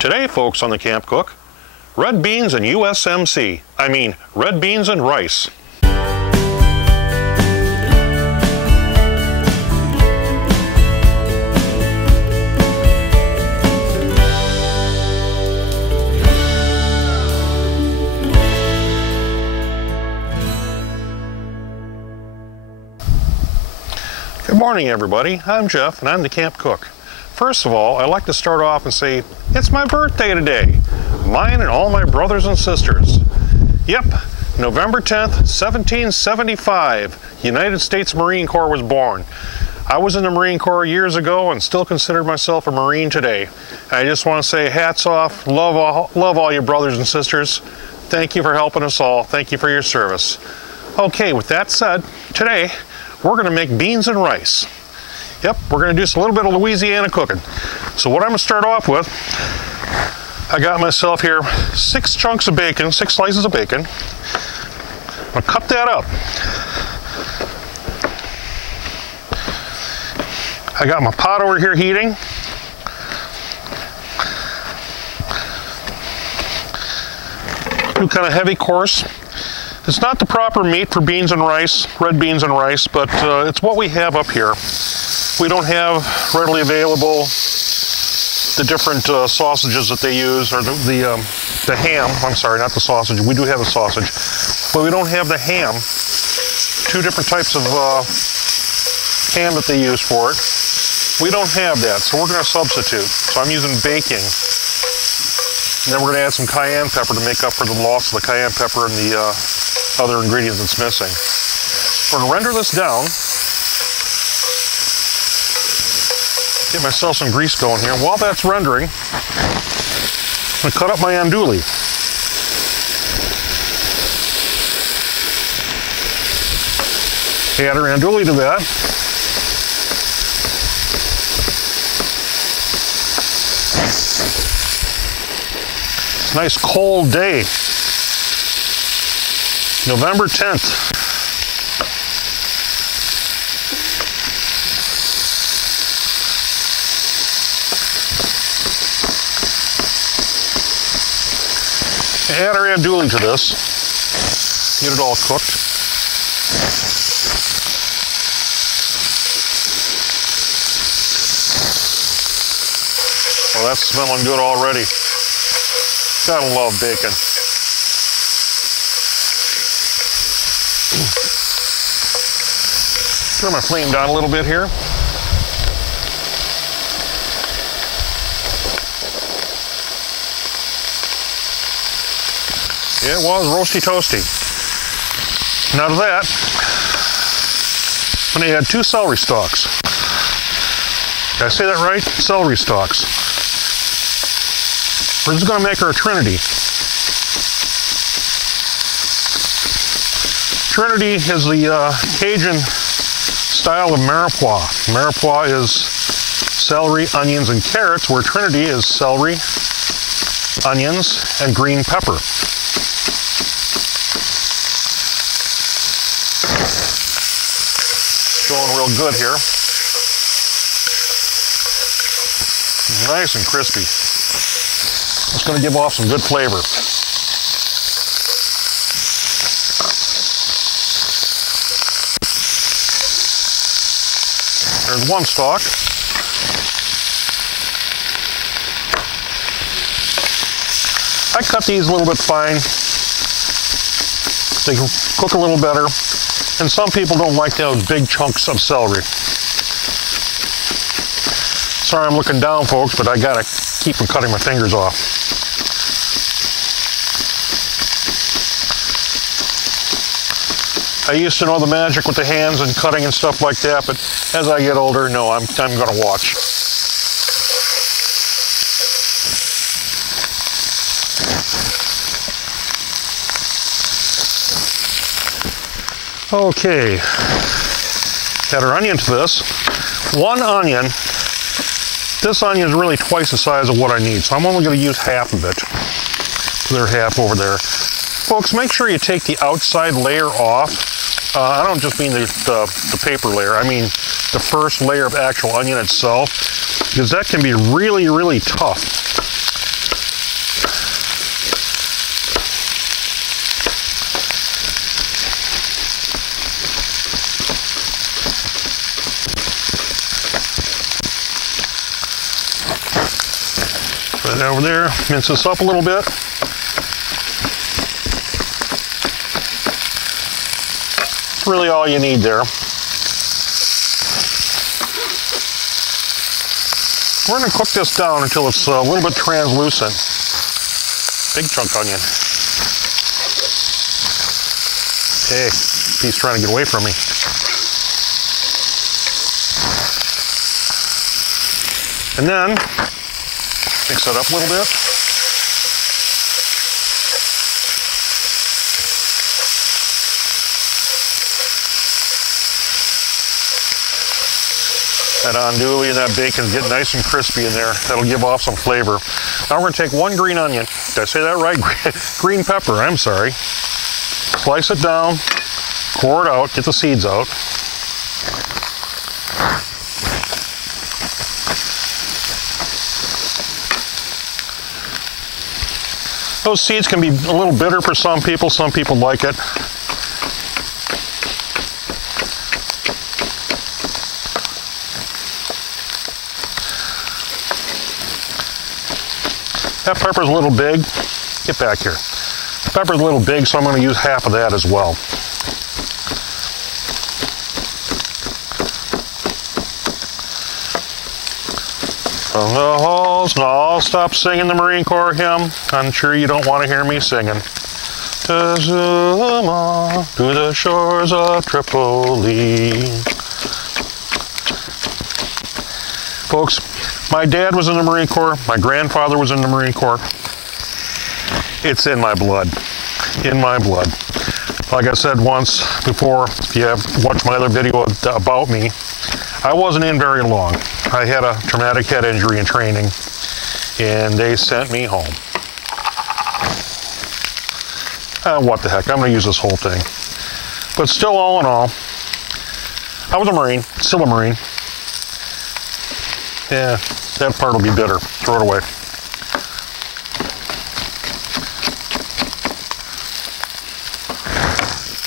Today, folks, on the Camp Cook, red beans and U.S.M.C. I mean, red beans and rice. Good morning, everybody. I'm Jeff, and I'm the Camp Cook. First of all, I'd like to start off and say, it's my birthday today. Mine and all my brothers and sisters. Yep, November 10th, 1775, United States Marine Corps was born. I was in the Marine Corps years ago and still consider myself a Marine today. I just want to say hats off, love all your brothers and sisters. Thank you for helping us all. Thank you for your service. Okay, with that said, today we're going to make beans and rice. Yep, we're going to do a little bit of Louisiana cooking. So what I'm going to start off with, I got myself here 6 chunks of bacon, 6 slices of bacon. I'm going to cut that up. I got my pot over here heating. Do kind of heavy course. It's not the proper meat for beans and rice, red beans and rice, but it's what we have up here. We don't have readily available the different sausages that they use, or the ham. I'm sorry, not the sausage. We do have a sausage, but we don't have the ham. 2 different types of ham that they use for it. We don't have that, so we're going to substitute. So I'm using baking. And then we're going to add some cayenne pepper to make up for the loss of the cayenne pepper and the other ingredient that's missing. We're going to render this down. Get myself some grease going here. While that's rendering, I'm going to cut up my andouille. Add our andouille to that. It's a nice cold day. November 10th. Add our andouille to this. Get it all cooked. Well, that's smelling good already. Gotta love bacon. Turn my flame down a little bit here. Yeah, it was roasty toasty. Now to that, I'm going to add 2 celery stalks. Did I say that right? Celery stalks. We're just going to make her a trinity. Trinity is the Cajun style of mirepoix. Mirepoix is celery, onions, and carrots, where trinity is celery, onions, and green pepper. Going real good here. Nice and crispy. It's going to give off some good flavor. There's 1 stalk. I cut these a little bit fine. They can cook a little better. And some people don't like those big chunks of celery. Sorry I'm looking down, folks, but I gotta keep from cutting my fingers off. I used to know the magic with the hands and cutting and stuff like that, but as I get older, no, I'm gonna watch. Okay, add our onion to this. 1 onion. This onion is really twice the size of what I need, so I'm only going to use half of it. The other half over there. Folks, make sure you take the outside layer off. I don't just mean the paper layer, I mean the first layer of actual onion itself, because that can be really, really tough. Put it over there, mince this up a little bit. That's really all you need there. We're going to cook this down until it's a little bit translucent. Big chunk onion. Hey, he's trying to get away from me. And then, mix it up a little bit. That andouille and that bacon get nice and crispy in there. That'll give off some flavor. Now we're going to take one green onion. Did I say that right? Green pepper, I'm sorry. Slice it down, core it out, get the seeds out. Those seeds can be a little bitter for some people like it. That pepper's a little big. Get back here. The pepper's a little big, so I'm going to use half of that as well. From the halls, no, I'll stop singing the Marine Corps hymn. I'm sure you don't want to hear me singing. To Zuma, to the shores of Tripoli. Folks, my dad was in the Marine Corps. My grandfather was in the Marine Corps. It's in my blood. In my blood. Like I said once before, if you have watched my other video about me, I wasn't in very long. I had a traumatic head injury in training, and they sent me home. What the heck, I'm gonna use this whole thing. But still, all in all, I was a Marine, still a Marine. Yeah, that part will be bitter. Throw it away.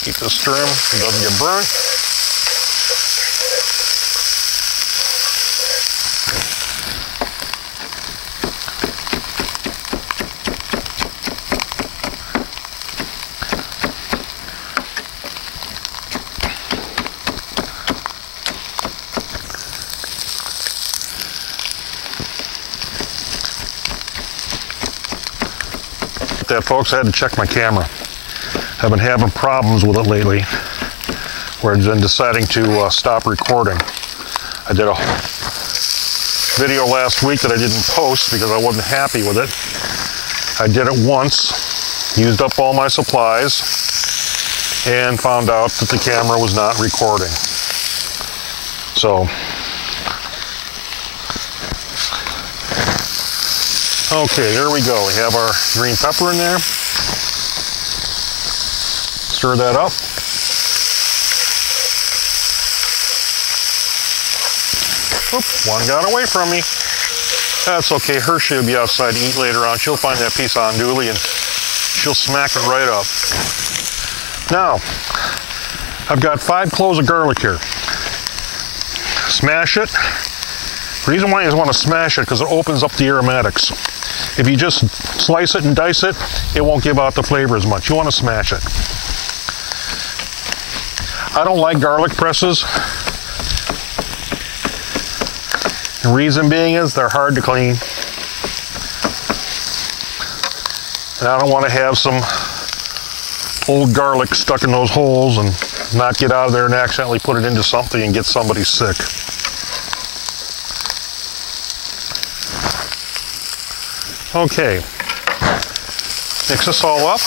Keep this stirring so it doesn't get burnt. That, folks, I had to check my camera. I've been having problems with it lately, where I've been deciding to stop recording. I did a video last week that I didn't post because I wasn't happy with it. I did it once, used up all my supplies, and found out that the camera was not recording. So, okay, there we go. We have our green pepper in there. Stir that up. Oop, one got away from me. That's okay. Hershey will be outside to eat later on. She'll find that piece of andouille and she'll smack it right up. Now, I've got 5 cloves of garlic here. Smash it. The reason why you want to smash it because it opens up the aromatics. If you just slice it and dice it, it won't give out the flavor as much. You want to smash it. I don't like garlic presses. The reason being is they're hard to clean. And I don't want to have some old garlic stuck in those holes and not get out of there and accidentally put it into something and get somebody sick. Okay, mix this all up.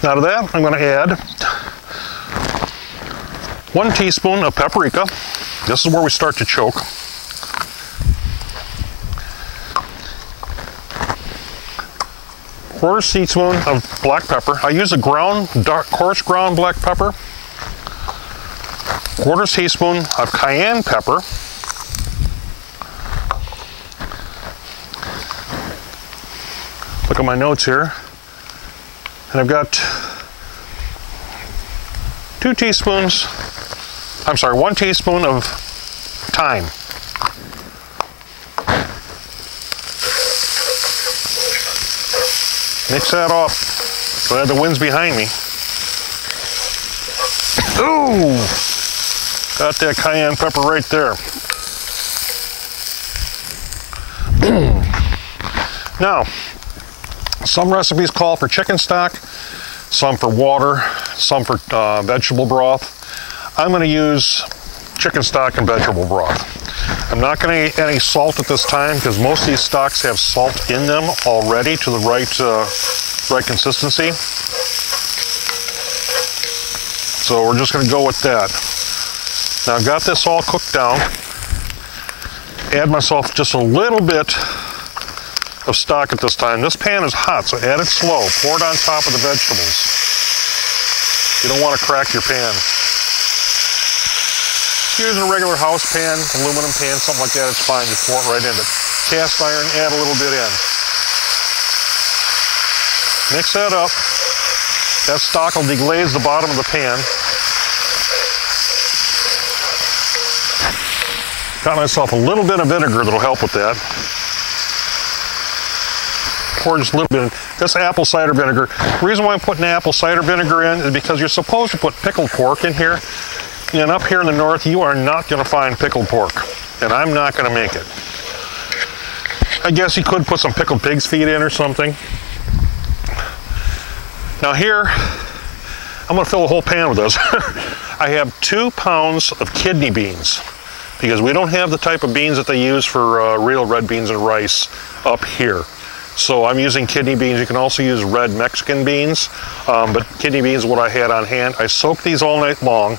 Now to that, I'm going to add 1 teaspoon of paprika. This is where we start to choke. Quarter teaspoon of black pepper. I use a coarse ground black pepper. Quarter teaspoon of cayenne pepper. Look at my notes here. And I've got 1 teaspoon of thyme. Mix that up. Glad the wind's behind me. Ooh! Got that cayenne pepper right there. Now, some recipes call for chicken stock, some for water, some for vegetable broth. I'm going to use chicken stock and vegetable broth. I'm not going to add any salt at this time because most of these stocks have salt in them already to the right consistency. So we're just going to go with that. Now I've got this all cooked down. Add myself just a little bit of stock at this time. This pan is hot, so add it slow. Pour it on top of the vegetables. You don't want to crack your pan. Using a regular house pan, aluminum pan, something like that, it's fine. You pour it right in. But cast iron, add a little bit in. Mix that up. That stock will deglaze the bottom of the pan. Got myself a little bit of vinegar that'll help with that. Pour just a little bit in. This apple cider vinegar. The reason why I'm putting apple cider vinegar in is because you're supposed to put pickled pork in here. And up here in the north, you are not going to find pickled pork. And I'm not going to make it. I guess you could put some pickled pig's feet in or something. Now here, I'm going to fill the whole pan with this. I have 2 pounds of kidney beans because we don't have the type of beans that they use for real red beans and rice up here. So I'm using kidney beans. You can also use red Mexican beans, but kidney beans is what I had on hand. I soaked these all night long.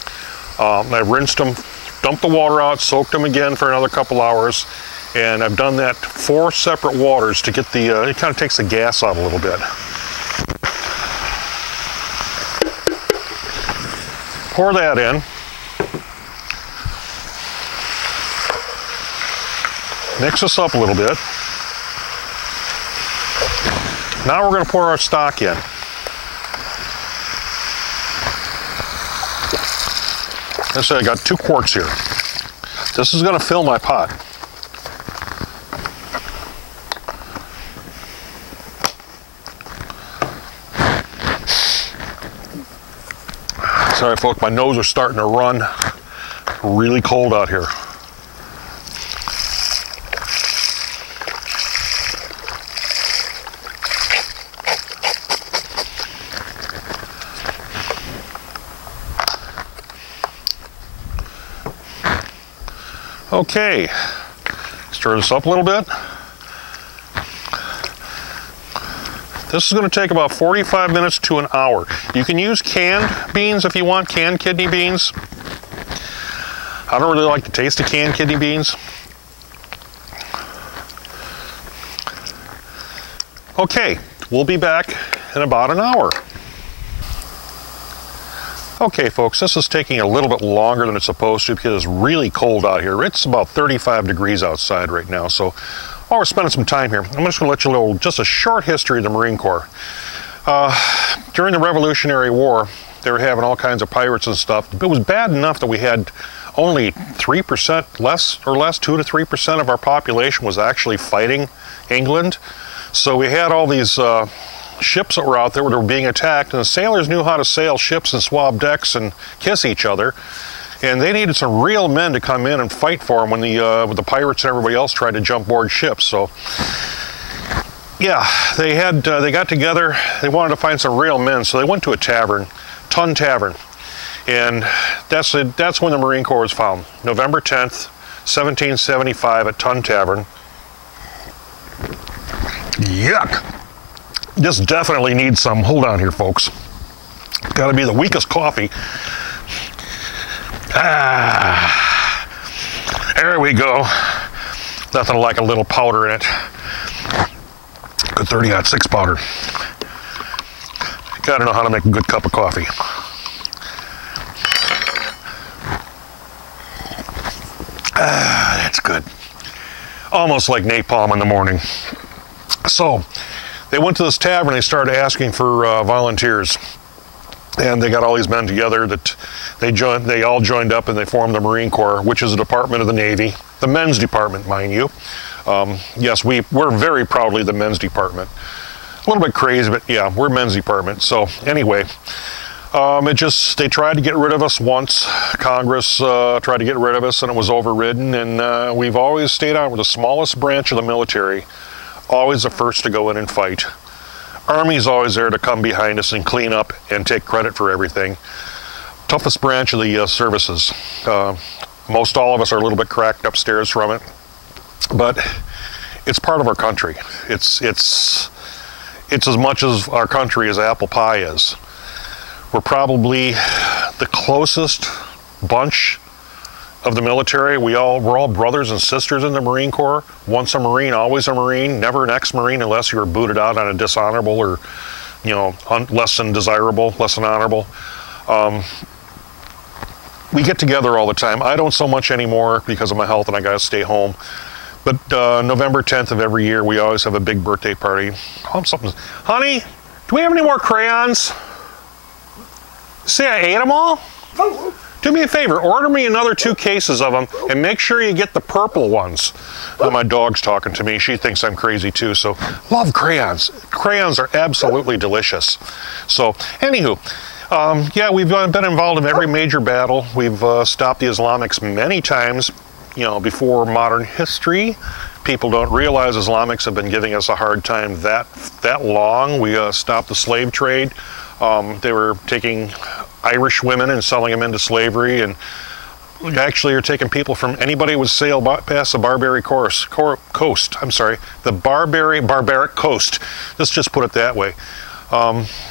I rinsed them, dumped the water out, soaked them again for another couple hours, and I've done that 4 separate waters to get the, it kind of takes the gas out a little bit. Pour that in. Mix this up a little bit. Now we're going to pour our stock in. I said I got 2 quarts here. This is going to fill my pot. Sorry folks, my nose is starting to run. Really cold out here. Okay, stir this up a little bit. This is going to take about 45 minutes to an hour. You can use canned beans if you want, canned kidney beans. I don't really like the taste of canned kidney beans. Okay, we'll be back in about an hour. Okay folks, this is taking a little bit longer than it's supposed to because it's really cold out here. It's about 35 degrees outside right now, so while we're spending some time here, I'm just going to let you know just a short history of the Marine Corps. During the Revolutionary War, they were having all kinds of pirates and stuff. It was bad enough that we had only 3% less, 2 to 3% of our population was actually fighting England. So we had all these ships that were out there that were being attacked, and the sailors knew how to sail ships and swab decks and kiss each other, and they needed some real men to come in and fight for them when with the pirates and everybody else tried to jump board ships. So yeah, they got together, they wanted to find some real men, so they went to a tavern, Ton Tavern, and that's when the Marine Corps was found, November 10th 1775 at Ton Tavern. Yuck! This definitely needs some. Hold on here, folks. Got to be the weakest coffee. Ah, there we go. Nothing like a little powder in it. Good 30-06 powder. Got to know how to make a good cup of coffee. Ah, that's good. Almost like napalm in the morning. So, they went to this tavern, they started asking for volunteers. And they got all these men together that they all joined up and they formed the Marine Corps, which is a department of the Navy, the men's department, mind you. Yes, we're very proudly the men's department. A little bit crazy, but yeah, we're men's department. So anyway, they tried to get rid of us once. Congress tried to get rid of us and it was overridden. And we've always stayed on with the smallest branch of the military, always the first to go in and fight. Army's always there to come behind us and clean up and take credit for everything. Toughest branch of the services. Most all of us are a little bit cracked upstairs from it, but it's part of our country. It's as much as our country as apple pie is. We're probably the closest bunch of the military. We're all brothers and sisters in the Marine Corps. Once a Marine, always a Marine, never an ex-Marine unless you were booted out on a dishonorable or, less than desirable, less than honorable. We get together all the time. I don't so much anymore because of my health and I gotta stay home. But November 10th of every year, we always have a big birthday party. Honey, do we have any more crayons? See, I ate them all? Do me a favor, order me another 2 cases of them and make sure you get the purple ones. My dog's talking to me. She thinks I'm crazy too, so love crayons. Crayons are absolutely delicious. So, anywho, yeah, we've been involved in every major battle. We've stopped the Islamics many times, before modern history. People don't realize Islamics have been giving us a hard time that long. We stopped the slave trade. They were taking Irish women and selling them into slavery, and actually are taking people from anybody who would sail past the barbaric coast. I'm sorry, the barbaric coast. Let's just put it that way.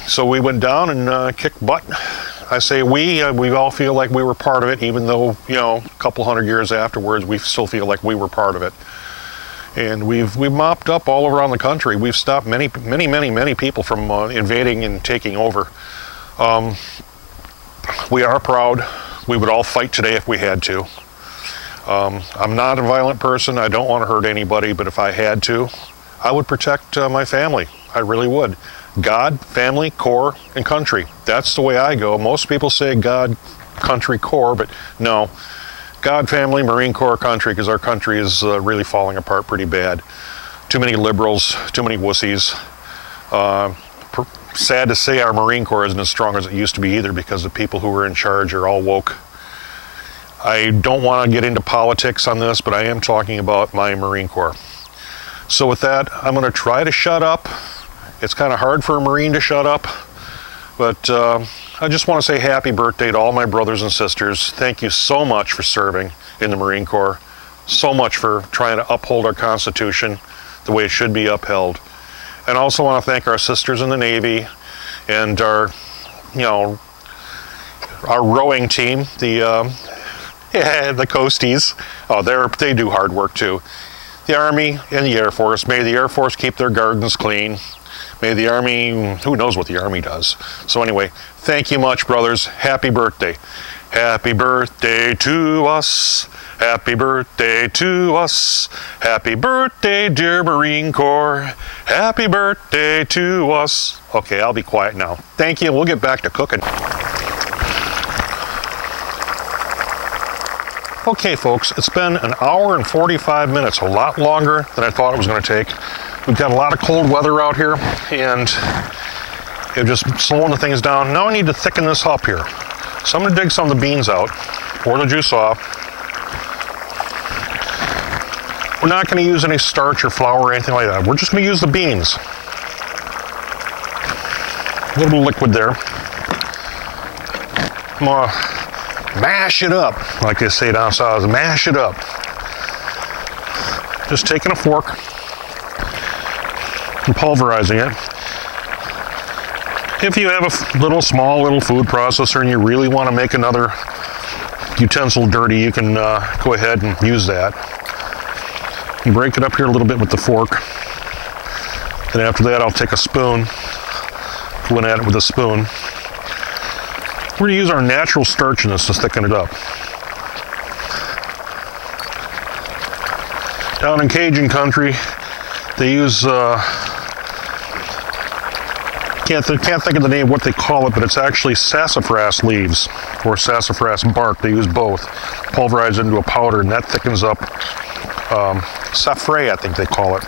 So we went down and kicked butt. I say we all feel like we were part of it, even though, a couple hundred years afterwards, we still feel like we were part of it. And we've mopped up all around the country. We've stopped many people from invading and taking over. We are proud. We would all fight today if we had to. I'm not a violent person. I don't want to hurt anybody, but if I had to, I would protect my family. I really would. God, family, Corps, and country. That's the way I go. Most people say God, country, Corps, but no. God, family, Marine Corps, country, because our country is really falling apart pretty bad. Too many liberals, too many wussies. Sad to say our Marine Corps isn't as strong as it used to be either, because the people who are in charge are all woke. I don't want to get into politics on this, but I am talking about my Marine Corps. So with that, I'm going to try to shut up. It's kind of hard for a Marine to shut up, but I just want to say happy birthday to all my brothers and sisters. Thank you so much for serving in the Marine Corps, so much for trying to uphold our Constitution the way it should be upheld. And I also want to thank our sisters in the Navy and our rowing team, the Coasties. Oh, they do hard work too. The Army and the Air Force. May the Air Force keep their gardens clean. May the Army, who knows what the Army does. So anyway, thank you much, brothers. Happy birthday. Happy birthday to us. Happy birthday to us. Happy birthday, dear Marine Corps. Happy birthday to us. Okay, I'll be quiet now. Thank you. We'll get back to cooking. Okay, folks, it's been an hour and 45 minutes, a lot longer than I thought it was going to take. We've got a lot of cold weather out here, and it's just slowing the things down. Now I need to thicken this up here. So I'm going to dig some of the beans out, pour the juice off. We're not going to use any starch or flour or anything like that. We're just going to use the beans. A little bit of liquid there. I'm going to mash it up, like they say down south, mash it up. Just taking a fork and pulverizing it. If you have a small little food processor and you really want to make another utensil dirty, you can go ahead and use that. You break it up here a little bit with the fork. Then after that, I'll take a spoon, go in at it with a spoon. We're going to use our natural starch in this to thicken it up. Down in Cajun country, they use Can't think of the name, what they call it, but it's actually sassafras leaves or sassafras bark. They use both. Pulverize it into a powder, and that thickens up. Safré, I think they call it.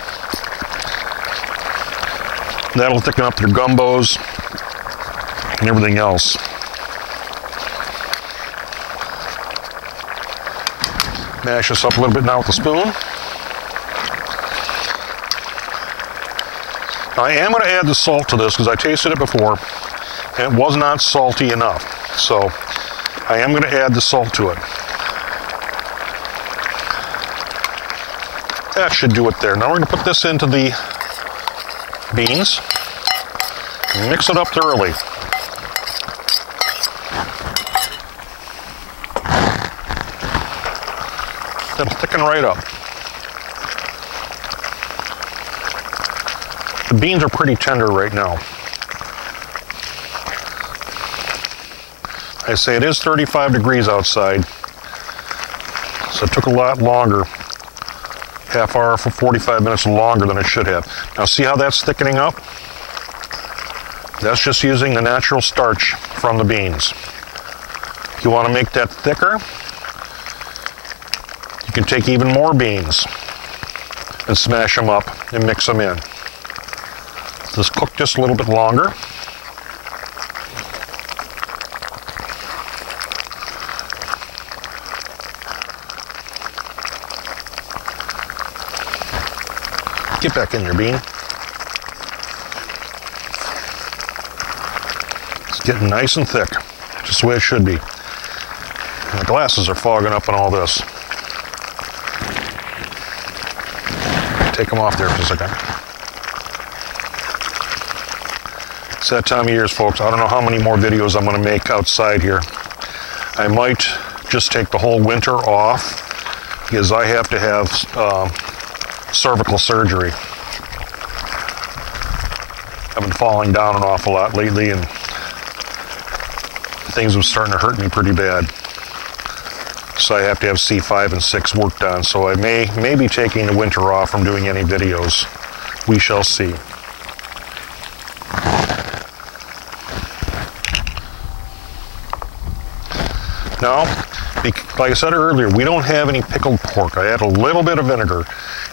That'll thicken up their gumbos and everything else. Mash this up a little bit now with a spoon. Now, I am going to add the salt to this because I tasted it before and it was not salty enough. So I am going to add the salt to it. That should do it there. Now we're going to put this into the beans and mix it up thoroughly. That'll thicken right up. The beans are pretty tender right now. I say it is 35 degrees outside, so it took a lot longer. Half hour for 45 minutes longer than it should have. Now see how that's thickening up? That's just using the natural starch from the beans. If you want to make that thicker, you can take even more beans and smash them up and mix them in. This cook just a little bit longer. Get back in there, bean. It's getting nice and thick, just the way it should be. And the glasses are fogging up on all this. Take them off there for a second. It's that time of year, folks. I don't know how many more videos I'm going to make outside here. I might just take the whole winter off because I have to have cervical surgery. I've been falling down an awful lot lately and things are starting to hurt me pretty bad. So I have to have C5 and 6 worked on. So I may be taking the winter off from doing any videos. We shall see. Now, like I said earlier, we don't have any pickled pork. I add a little bit of vinegar,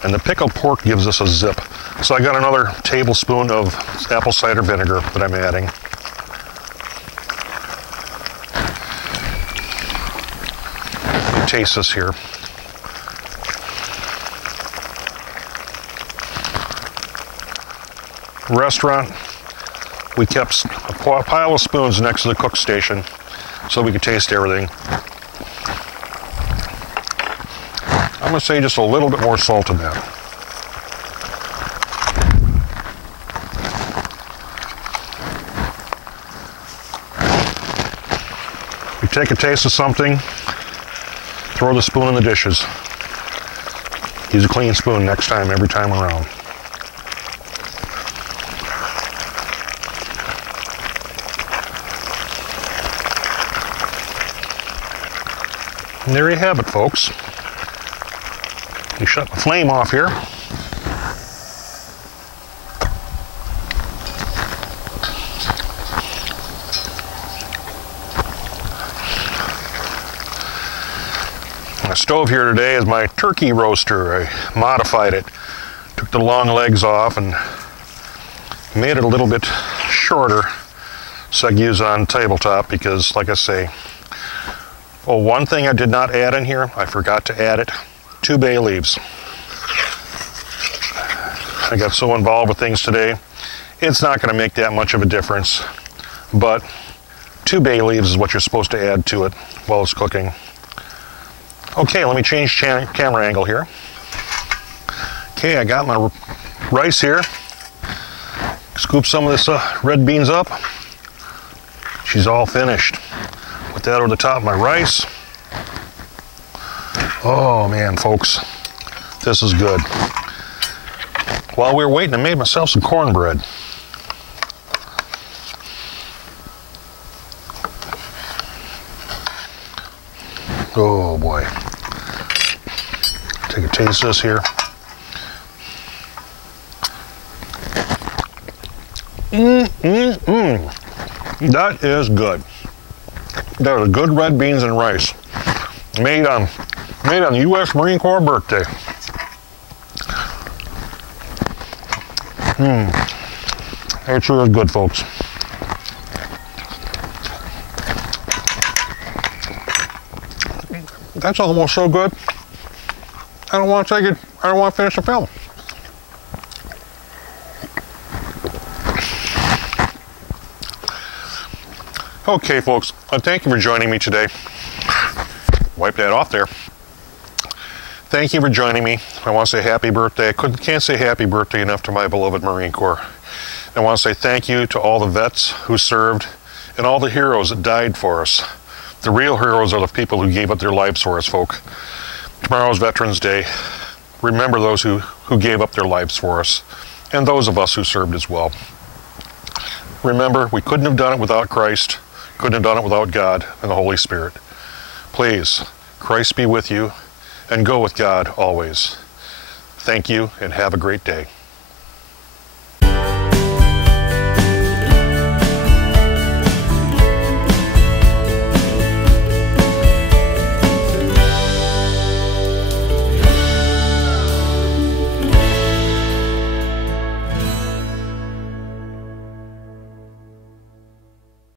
and the pickled pork gives us a zip. So I got another tablespoon of apple cider vinegar that I'm adding. Let me taste this here. Restaurant, we kept a pile of spoons next to the cook station so we could taste everything. I'm going to say just a little bit more salt in that. You take a taste of something, throw the spoon in the dishes. Use a clean spoon next time, every time around. And there you have it, folks. You shut the flame off here. My stove here today is my turkey roaster. I modified it. Took the long legs off and made it a little bit shorter so I can use it on tabletop because, like I say, oh, one thing I did not add in here, I forgot to add it, 2 bay leaves. I got so involved with things today, it's not going to make that much of a difference, but 2 bay leaves is what you're supposed to add to it while it's cooking. Okay, let me change camera angle here. Okay, I got my rice here. Scoop some of this red beans up. She's all finished. Put that over the top of my rice. Oh man, folks, this is good. While we were waiting, I made myself some cornbread. Oh boy. Take a taste of this here. That is good. That is good red beans and rice. Made on the U.S. Marine Corps birthday. It sure is good, folks. That's almost so good. I don't want to take it. I don't want to finish the film. Okay, folks. Thank you for joining me today. Wipe that off there. Thank you for joining me. I want to say happy birthday. I can't say happy birthday enough to my beloved Marine Corps. I want to say thank you to all the vets who served and all the heroes that died for us. The real heroes are the people who gave up their lives for us, folk. Tomorrow's Veterans Day. Remember those who gave up their lives for us, and those of us who served as well. Remember, we couldn't have done it without Christ, couldn't have done it without God and the Holy Spirit. Please, Christ be with you, and go with God always. Thank you, and have a great day.